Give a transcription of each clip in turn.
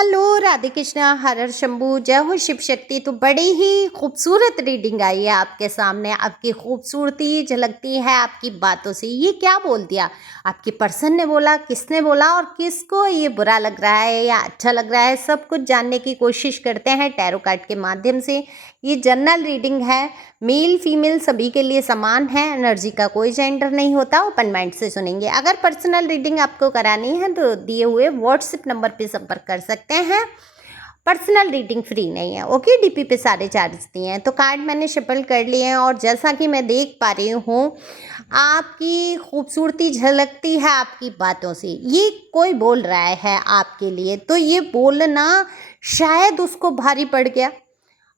Hello Radhe Krishna हर हर शंभू जय हो शिव शक्ति। तो बड़ी ही खूबसूरत रीडिंग आई है आपके सामने। आपकी खूबसूरती झलकती है आपकी बातों से। ये क्या बोल दिया आपके पर्सन ने बोला, किसने बोला और किसको ये बुरा लग रहा है या अच्छा लग रहा है, सब कुछ जानने की कोशिश करते हैं टैरो कार्ड के माध्यम से। ये जनरल रीडिंग है, मेल फीमेल सभी के लिए समान है। एनर्जी का कोई जेंडर नहीं होता। ओपन माइंड से सुनेंगे। अगर पर्सनल रीडिंग आपको करानी है तो दिए हुए व्हाट्सएप नंबर पे संपर्क कर सकते हैं। पर्सनल रीडिंग फ्री नहीं है, ओके। डीपी पे सारे चार्ज दिए हैं। तो कार्ड मैंने शफल कर लिए हैं और जैसा कि मैं देख पा रही हूँ आपकी खूबसूरती झलकती है आपकी बातों से। ये कोई बोल रहा है आपके लिए, तो ये बोलना शायद उसको भारी पड़ गया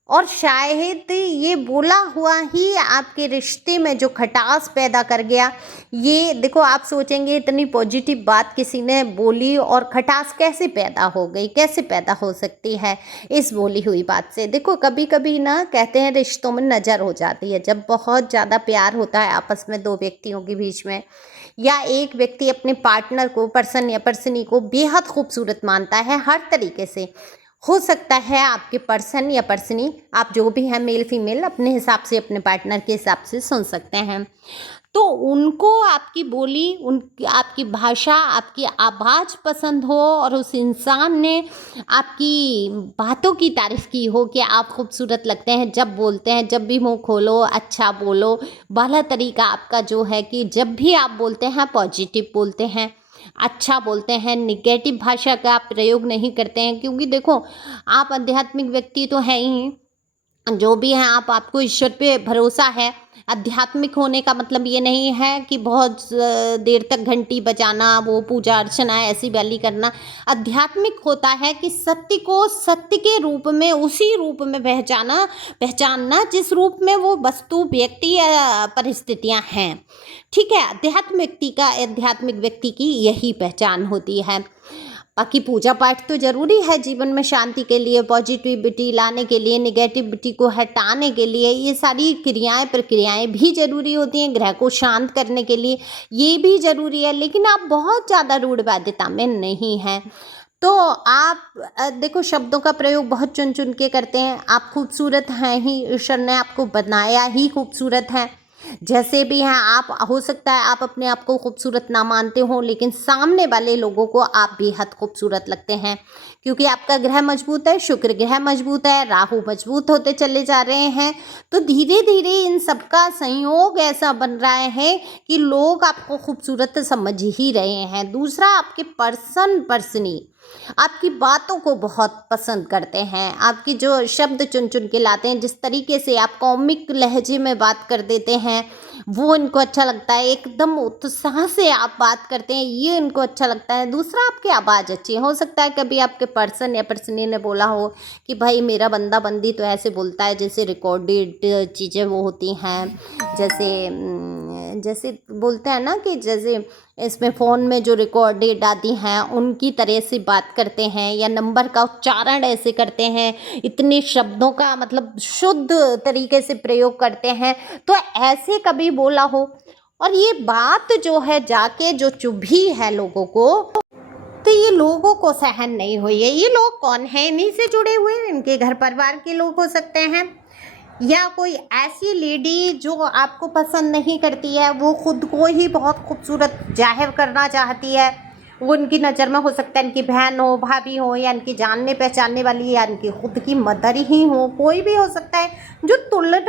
और शायद ये बोला हुआ ही आपके रिश्ते में जो खटास पैदा कर गया। ये देखो, आप सोचेंगे इतनी पॉजिटिव बात किसी ने बोली और खटास कैसे पैदा हो गई, कैसे पैदा हो सकती है इस बोली हुई बात से। देखो, कभी कभी ना कहते हैं रिश्तों में नज़र हो जाती है। जब बहुत ज़्यादा प्यार होता है आपस में दो व्यक्तियों के बीच में, या एक व्यक्ति अपने पार्टनर को, पर्सन या पर्सनी को बेहद खूबसूरत मानता है हर तरीके से। हो सकता है आपके पर्सन या पर्सनी, आप जो भी हैं मेल फीमेल, अपने हिसाब से अपने पार्टनर के हिसाब से सुन सकते हैं। तो उनको आपकी बोली, उनकी आपकी भाषा, आपकी आवाज़ पसंद हो और उस इंसान ने आपकी बातों की तारीफ़ की हो कि आप खूबसूरत लगते हैं जब बोलते हैं, जब भी मुंह खोलो अच्छा बोलो। वाला तरीका आपका जो है कि जब भी आप बोलते हैं पॉजिटिव बोलते हैं, अच्छा बोलते हैं, निगेटिव भाषा का आप प्रयोग नहीं करते हैं। क्योंकि देखो, आप आध्यात्मिक व्यक्ति तो हैं ही, जो भी हैं आप, आपको ईश्वर पे भरोसा है। आध्यात्मिक होने का मतलब ये नहीं है कि बहुत देर तक घंटी बजाना, वो पूजा अर्चना ऐसी वैली करना। आध्यात्मिक होता है कि सत्य को सत्य के रूप में, उसी रूप में पहचानना जिस रूप में वो वस्तु, व्यक्ति या परिस्थितियां हैं। ठीक है, आध्यात्मिक व्यक्ति की यही पहचान होती है। बाकी पूजा पाठ तो ज़रूरी है जीवन में, शांति के लिए, पॉजिटिविटी लाने के लिए, निगेटिविटी को हटाने के लिए। ये सारी प्रक्रियाएं भी ज़रूरी होती हैं। ग्रह को शांत करने के लिए ये भी ज़रूरी है। लेकिन आप बहुत ज़्यादा रूढ़वादिता में नहीं हैं। तो आप देखो, शब्दों का प्रयोग बहुत चुन चुन के करते हैं। आप खूबसूरत हैं ही, ईश्वर ने आपको बनाया ही खूबसूरत है। जैसे भी हैं आप, हो सकता है आप अपने आप को खूबसूरत ना मानते हो, लेकिन सामने वाले लोगों को आप बेहद खूबसूरत लगते हैं। क्योंकि आपका ग्रह मजबूत है, शुक्र ग्रह मजबूत है, राहु मजबूत होते चले जा रहे हैं। तो धीरे धीरे इन सबका संयोग ऐसा बन रहा है कि लोग आपको खूबसूरत समझ ही रहे हैं। दूसरा, आपके पर्सनी आपकी बातों को बहुत पसंद करते हैं। आपकी जो शब्द चुन चुन के लाते हैं, जिस तरीके से आप कॉमिक लहजे में बात कर देते हैं, वो इनको अच्छा लगता है। एकदम उत्साह से आप बात करते हैं, ये इनको अच्छा लगता है। दूसरा, आपकी आवाज़ अच्छी है। हो सकता है कभी आपके पर्सन या पर्सनी ने बोला हो कि भाई मेरा बंदा बंदी तो ऐसे बोलता है जैसे रिकॉर्डेड चीज़ें वो होती हैं, जैसे बोलते हैं ना कि जैसे इसमें फ़ोन में जो रिकॉर्डेड आती हैं उनकी तरह से बात करते हैं, या नंबर का उच्चारण ऐसे करते हैं, इतने शब्दों का मतलब शुद्ध तरीके से प्रयोग करते हैं। तो ऐसे कभी बोला हो और ये बात जो है जाके जो चुभी है लोगों को, तो ये लोगों को सहन नहीं हुई है। ये लोग कौन है? इन्हीं से जुड़े हुए, इनके घर परिवार के लोग हो सकते हैं, या कोई ऐसी लेडी जो आपको पसंद नहीं करती है, वो खुद को ही बहुत खूबसूरत जाहिर करना चाहती है। वो इनकी नज़र में हो सकता है इनकी बहन हो, भाभी हो, या इनकी जानने पहचानने वाली, या इनकी खुद की मदर ही हो, कोई भी हो सकता है, जो तुलना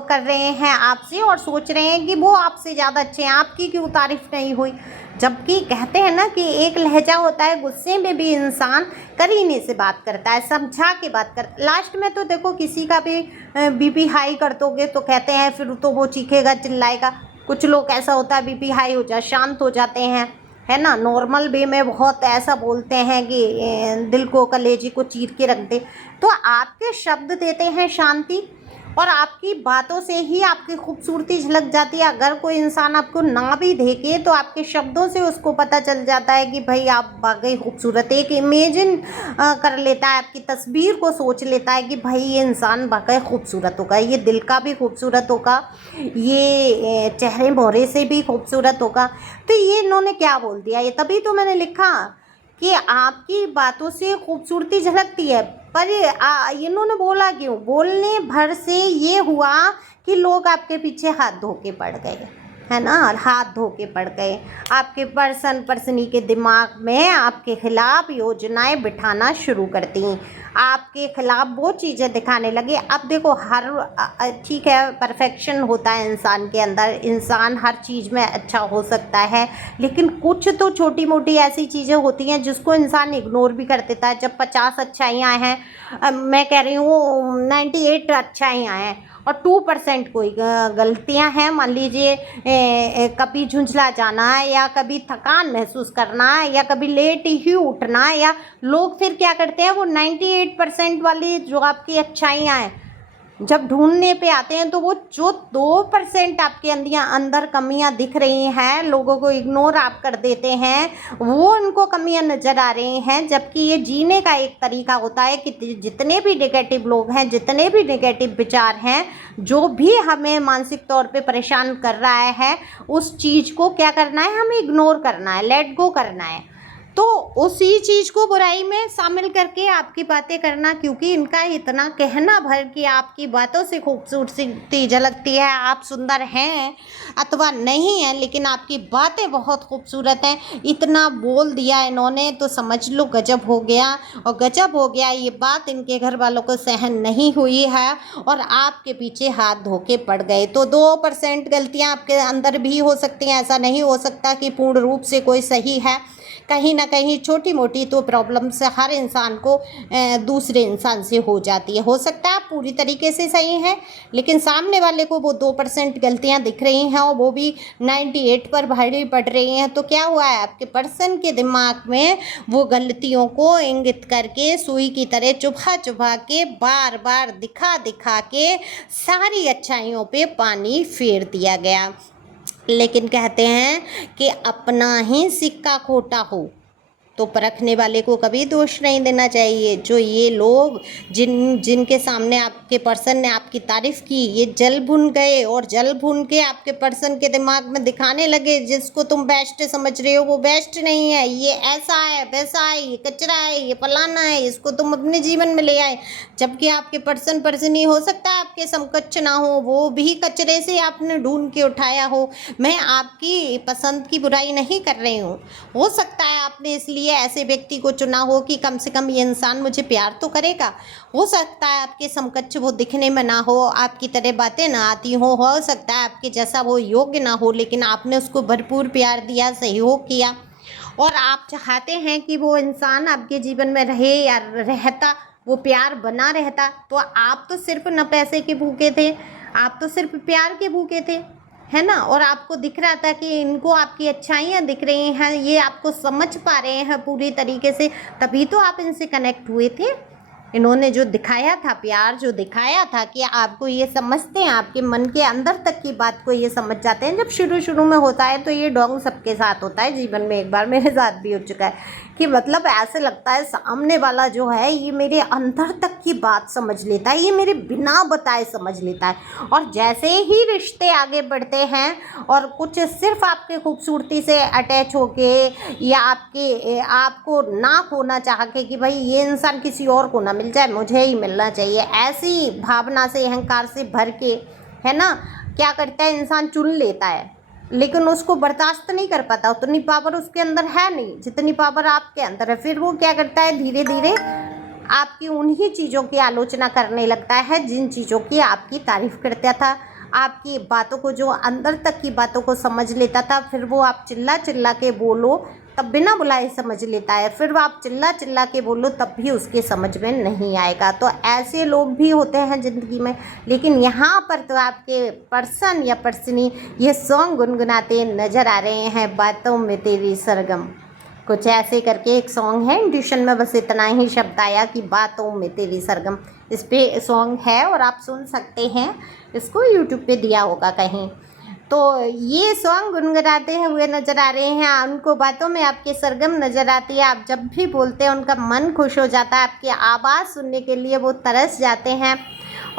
कर रहे हैं आपसे और सोच रहे हैं कि वो आपसे ज़्यादा अच्छे हैं, आपकी क्यों तारीफ नहीं हुई। जबकि कहते हैं ना कि एक लहजा होता है, गुस्से में भी इंसान करीने से बात करता है, समझा के बात करता है। लास्ट में तो देखो, किसी का भी बीपी हाई कर दोगे तो कहते हैं फिर तो वो चीखेगा चिल्लाएगा। कुछ लोग ऐसा होता है बीपी हाई हो जाए शांत हो जाते हैं, है ना। नॉर्मल वे में बहुत ऐसा बोलते हैं कि दिल को, कलेजे को चीर के रख दे। तो आपके शब्द देते हैं शांति, और आपकी बातों से ही आपकी खूबसूरती झलक जाती है। अगर कोई इंसान आपको ना भी देखे तो आपके शब्दों से उसको पता चल जाता है कि भाई आप वाकई खूबसूरत। एक इमेजिन कर लेता है, आपकी तस्वीर को सोच लेता है कि भाई ये इंसान वाकई खूबसूरत होगा, ये दिल का भी खूबसूरत होगा, ये चेहरे मोहरे से भी खूबसूरत होगा। तो ये इन्होंने क्या बोल दिया, ये तभी तो मैंने लिखा कि आपकी बातों से खूबसूरती झलकती है, पर इन्होंने बोला क्यों? बोलने भर से ये हुआ कि लोग आपके पीछे हाथ धो के पड़ गए, है ना, हाथ धो के पड़ गए। आपके पर्सनी के दिमाग में आपके खिलाफ योजनाएं बिठाना शुरू कर दी, आपके खिलाफ वो चीज़ें दिखाने लगे। अब देखो, ठीक है, परफेक्शन होता है इंसान के अंदर, इंसान हर चीज़ में अच्छा हो सकता है, लेकिन कुछ तो छोटी मोटी ऐसी चीज़ें होती हैं जिसको इंसान इग्नोर भी कर देता है। जब 50 अच्छाइयाँ हैं, मैं कह रही हूँ 98 अच्छाइयाँ हैं और 2% कोई गलतियां हैं, मान लीजिए कभी झुंझला जाना या कभी थकान महसूस करना या कभी लेट ही उठना, या लोग फिर क्या करते हैं, वो 98% वाली जो आपकी अच्छाइयाँ हैं जब ढूंढने पे आते हैं तो वो जो 2% आपके अंदर कमियां दिख रही हैं, लोगों को इग्नोर आप कर देते हैं, वो उनको कमियां नज़र आ रही हैं। जबकि ये जीने का एक तरीका होता है कि जितने भी नेगेटिव लोग हैं, जितने भी नेगेटिव विचार हैं, जो भी हमें मानसिक तौर पे परेशान कर रहा है, उस चीज़ को क्या करना है, हमें इग्नोर करना है, लेट गो करना है। तो उसी चीज़ को बुराई में शामिल करके आपकी बातें करना, क्योंकि इनका इतना कहना भर कि आपकी बातों से खूबसूरती झलकती है, आप सुंदर हैं अथवा नहीं हैं, लेकिन आपकी बातें बहुत खूबसूरत हैं, इतना बोल दिया इन्होंने तो समझ लो गजब हो गया। और गजब हो गया, ये बात इनके घर वालों को सहन नहीं हुई है और आपके पीछे हाथ धो के पड़ गए। तो 2% गलतियाँ आपके अंदर भी हो सकती हैं, ऐसा नहीं हो सकता कि पूर्ण रूप से कोई सही है। कहीं ना कहीं छोटी मोटी तो प्रॉब्लम से हर इंसान को दूसरे इंसान से हो जाती है। हो सकता है आप पूरी तरीके से सही हैं, लेकिन सामने वाले को वो 2% गलतियां दिख रही हैं और वो भी 98 पर भारी पड़ रही हैं। तो क्या हुआ है, आपके पर्सन के दिमाग में वो गलतियों को इंगित करके सुई की तरह चुभा चुभा के बार बार दिखा दिखा के सारी अच्छाइयों पे पानी फेर दिया गया। लेकिन कहते हैं कि अपना ही सिक्का खोटा हो तो परखने वाले को कभी दोष नहीं देना चाहिए। जो ये लोग जिनके सामने आपके पर्सन ने आपकी तारीफ़ की, ये जल भुन गए और जल भुन के आपके पर्सन के दिमाग में दिखाने लगे जिसको तुम बेस्ट समझ रहे हो वो बेस्ट नहीं है, ये ऐसा है, वैसा है, ये कचरा है, ये फलाना है, इसको तुम अपने जीवन में ले आए। जबकि आपके पर्सन ही हो सकता है आपके समकक्ष ना हो, वो भी कचरे से आपने ढूंढ के उठाया हो। मैं आपकी पसंद की बुराई नहीं कर रही हूँ, हो सकता है आपने इसलिए ऐसे व्यक्ति को चुना हो कि कम से कम ये इंसान मुझे प्यार तो करेगा। हो सकता है आपके समकक्ष वो दिखने में ना हो, आपकी तरह बातें ना आती हो सकता है आपके जैसा वो योग्य ना हो, लेकिन आपने उसको भरपूर प्यार दिया, सहयोग किया और आप चाहते हैं कि वो इंसान आपके जीवन में रहे या रहता, वो प्यार बना रहता। तो आप तो सिर्फ न पैसे के भूखे थे, आप तो सिर्फ प्यार के भूखे थे, है ना। और आपको दिख रहा था कि इनको आपकी अच्छाइयाँ दिख रही हैं, ये आपको समझ पा रहे हैं पूरी तरीके से, तभी तो आप इनसे कनेक्ट हुए थे। इन्होंने जो दिखाया था, प्यार जो दिखाया था कि आपको ये समझते हैं, आपके मन के अंदर तक की बात को ये समझ जाते हैं। जब शुरू में होता है तो ये ढोंग सबके साथ होता है जीवन में, एक बार मेरे साथ भी हो चुका है कि मतलब ऐसे लगता है सामने वाला जो है ये मेरे अंदर तक की बात समझ लेता है, ये मेरे बिना बताए समझ लेता है। और जैसे ही रिश्ते आगे बढ़ते हैं और कुछ सिर्फ आपके खूबसूरती से अटैच होके या आपको ना खोना चाह के कि भाई ये इंसान किसी और को ना मिल जाए, मुझे ही मिलना चाहिए, ऐसी भावना से, अहंकार से भर के, है ना, क्या करता है इंसान चुन लेता है, लेकिन उसको बर्दाश्त नहीं कर पाता, उतनी पावर उसके अंदर है नहीं जितनी पावर आपके अंदर है। फिर वो क्या करता है, धीरे धीरे आपकी उन्हीं चीज़ों की आलोचना करने लगता है जिन चीज़ों की आपकी तारीफ़ करता था, आपकी बातों को, जो अंदर तक की बातों को समझ लेता था। फिर वो आप चिल्ला चिल्ला के बोलो तब बिना बुलाए समझ लेता है, फिर वो आप चिल्ला चिल्ला के बोलो तब भी उसके समझ में नहीं आएगा। तो ऐसे लोग भी होते हैं ज़िंदगी में। लेकिन यहाँ पर तो आपके पर्सन या पर्सनी ये सॉन्ग गुनगुनाते नज़र आ रहे हैं, बातों में तेरी सरगम, कुछ ऐसे करके एक सॉन्ग है। इंट्यूशन में बस इतना ही शब्द आया कि बातों में तेरी सरगम, इस पे सॉन्ग है और आप सुन सकते हैं, इसको यूट्यूब पे दिया होगा कहीं। तो ये सॉन्ग गुनगुनाते हुए नज़र आ रहे हैं, उनको बातों में आपके सरगम नज़र आती है। आप जब भी बोलते हैं उनका मन खुश हो जाता है, आपकी आवाज़ सुनने के लिए वो तरस जाते हैं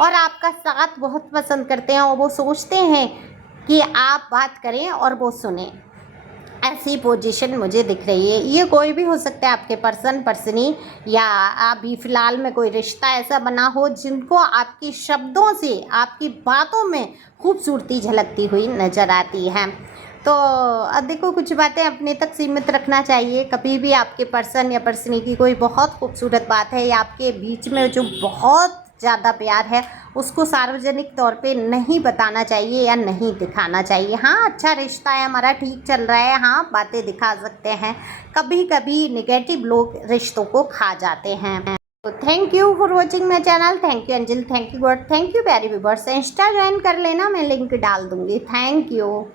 और आपका साथ बहुत पसंद करते हैं और वो सोचते हैं कि आप बात करें और वो सुने। ऐसी पोजीशन मुझे दिख रही है। ये कोई भी हो सकता है, आपके पर्सनी, या अभी फ़िलहाल में कोई रिश्ता ऐसा बना हो जिनको आपकी शब्दों से, आपकी बातों में खूबसूरती झलकती हुई नज़र आती है। तो अब देखो, कुछ बातें अपने तक सीमित रखना चाहिए। कभी भी आपके पर्सन या पर्सनी की कोई बहुत खूबसूरत बात है या आपके बीच में जो बहुत ज़्यादा प्यार है, उसको सार्वजनिक तौर पे नहीं बताना चाहिए या नहीं दिखाना चाहिए। हाँ, अच्छा रिश्ता है हमारा, ठीक चल रहा है, हाँ बातें दिखा सकते हैं। कभी कभी निगेटिव लोग रिश्तों को खा जाते हैं। तो thank you for watching my channel. Thank you angel, thank you God, thank you प्यारी व्यूअर्स। इंस्टा ज्वाइन कर लेना, मैं लिंक डाल दूँगी। Thank you.